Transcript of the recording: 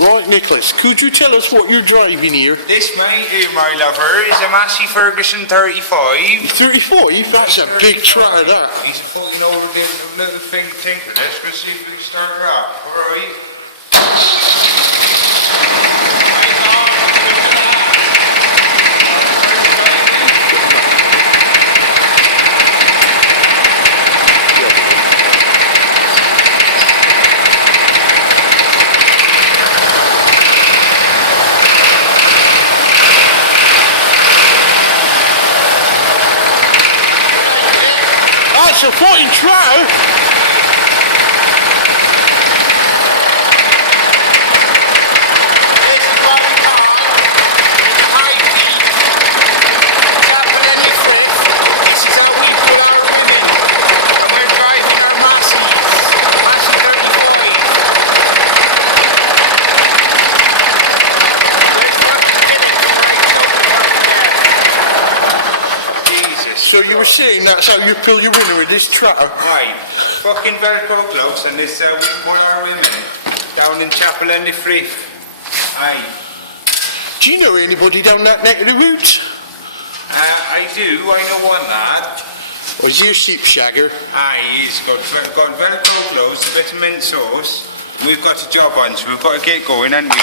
Right, Nicholas, could you tell us what you're driving here? This, mate, here, my lover, is a Massey Ferguson 35. 35? That's a big tractor, that. He's a fucking old little thing tinker. Let's go see if we can start her up, alright? That's a fine trout. This is what we call the high peak. Chapel and the Cliff. This is how we put our women. And we're driving our Masseys. Massey 35. There's nothing in it for my children. Jesus. So you were saying that's how you pull your winner with this tractor? Right, fucking Velcro gloves, and this we put our women down in Chapel and the Frith. Aye. Do you know anybody down that neck of the woods? I do, I know one lad. Or is he a sheep shagger? Aye, he's got Velcro gloves, a bit of mint sauce. We've got a job on, so we've got to get going, and we.